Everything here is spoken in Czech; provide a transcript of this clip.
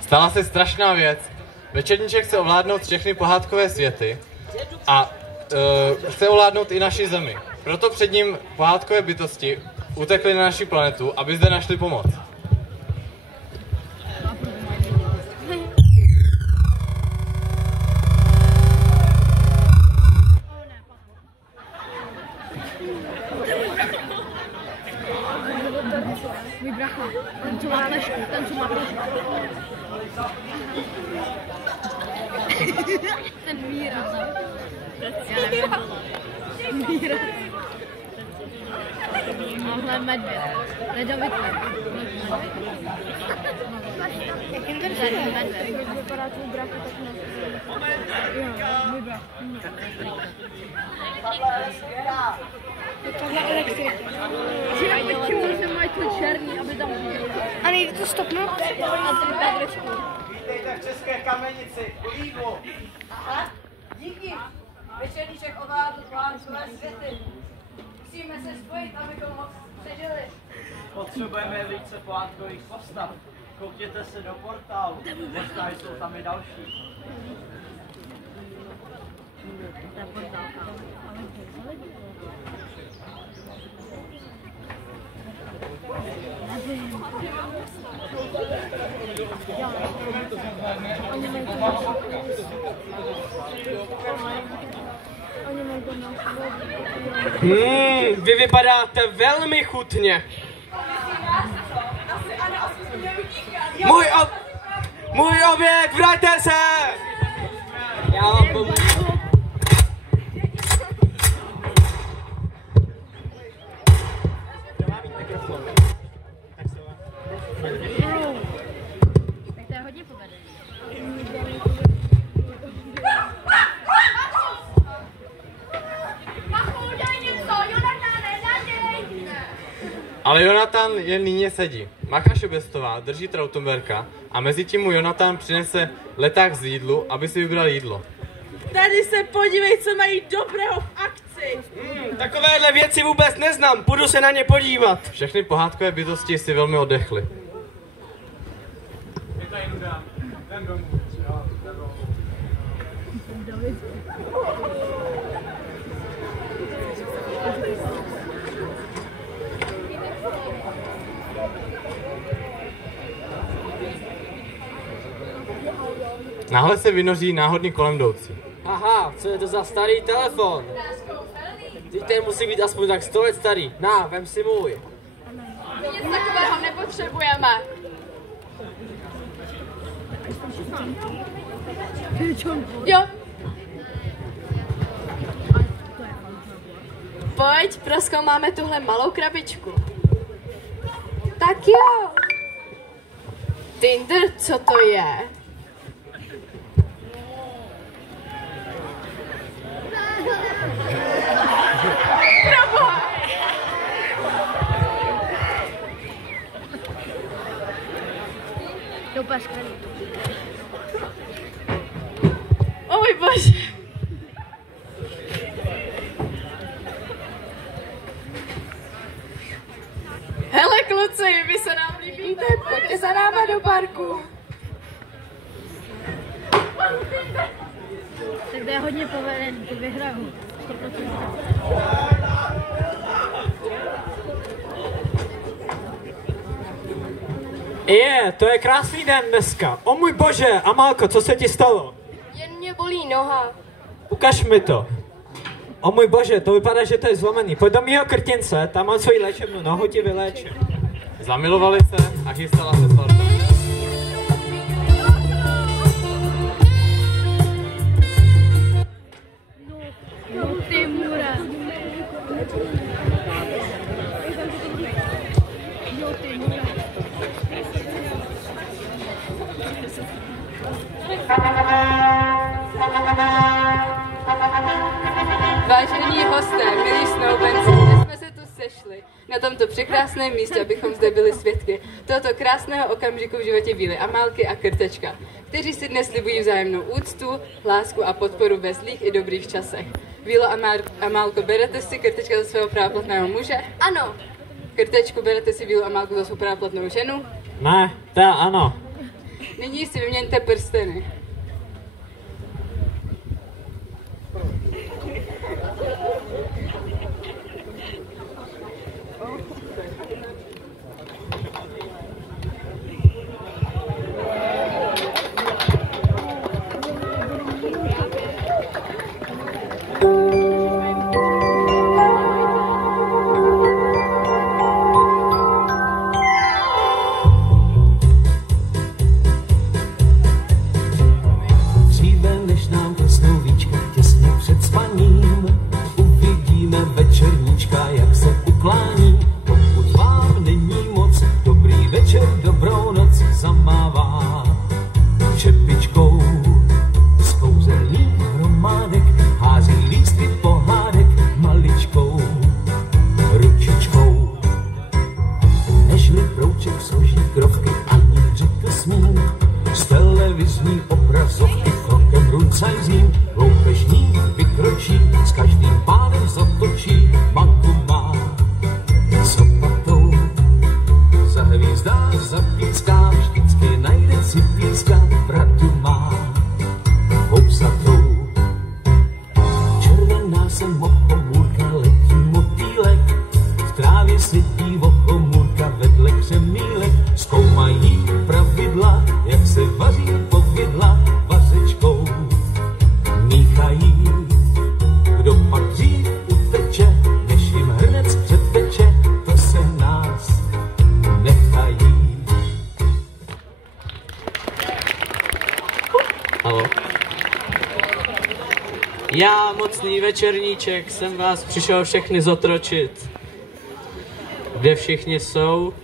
Stala se strašná věc. Večerníček chce ovládnout všechny pohádkové světy a chce ovládnout i naši zemi. Proto před ním pohádkové bytosti utekly na naši planetu, aby zde našli pomoc. Můj bracha, ten co má flešku, ten Míra, já nevím. Míra. Tohle medvěd, ledovitý. Jak jim to medvěd? Jak vypadá tvůj bracha, tak jo, můj bracha. Takhle elektrika. Počemu se mají to černý, aby tam viděli. A nejde to stopnout? A ten Pedrečku. Vítejte v České Kamenici, u Líbu. Aha, díky. Večerníček ovládl pohádkové světy. Musíme se spojit, abychom moc přežili. Potřebujeme více pohádkových postav. Koukněte se do portálu, možná jsou tam i další. Vy vypadáte velmi chutně. Můj oběd, vraťte se! Já vám pomůžu. Tak to je hodně povedený. Ale Jonatan jen nyní sedí. Macha Šebestová drží Trautenberka a mezi tím mu Jonatan přinese leták z jídlu, aby si vybral jídlo. Tady se podívej, co mají dobrého v akci. Takovéhle věci vůbec neznám, půjdu se na ně podívat. Všechny pohádkové bytosti si velmi oddechly. Náhle se vynoří náhodný kolemjdoucí. Aha, co je to za starý telefon? Ten musí být aspoň tak 100 let starý. Na, vem si můj. Nic takového nepotřebujeme. Jo. Pojď, prozkoumáme tuhle malou krabičku. Tak jo. Tinder, co to je? To úplně skvělý. O můj bože. Hele kluci, vy se nám líbíte, pojďte za náma do parku. Tak to je hodně povedený, to vyhraju. 100%. To je krásný den dneska. O můj bože, Amálko, co se ti stalo? Jen mě bolí noha. Ukaž mi to. O můj bože, to vypadá, že to je zlomený. Pojď do mýho krtince, tam mám svoji léčebnu, nohu ti vyléčím. Zamilovali se a chystala se svatba. No, ty můra. Jo, ty můra. Vážení hosté, milí snoubenci, dnes jsme se tu sešli na tomto překrásném místě, abychom zde byli svědky tohoto krásného okamžiku v životě Víly Amálky a Krtečka, kteří si dnes slibují vzájemnou úctu, lásku a podporu ve zlých i dobrých časech. Vílo a Amálko, berete si Krtečka za svého právoplatného muže? Ano. Krtečku, berete si Vílu Amálku za svou právoplatnou ženu? Ne, teda ano. Nyní si vyměňte prsteny. Já, mocný večerníček, jsem vás přišel všechny zotročit. Kde všichni jsou?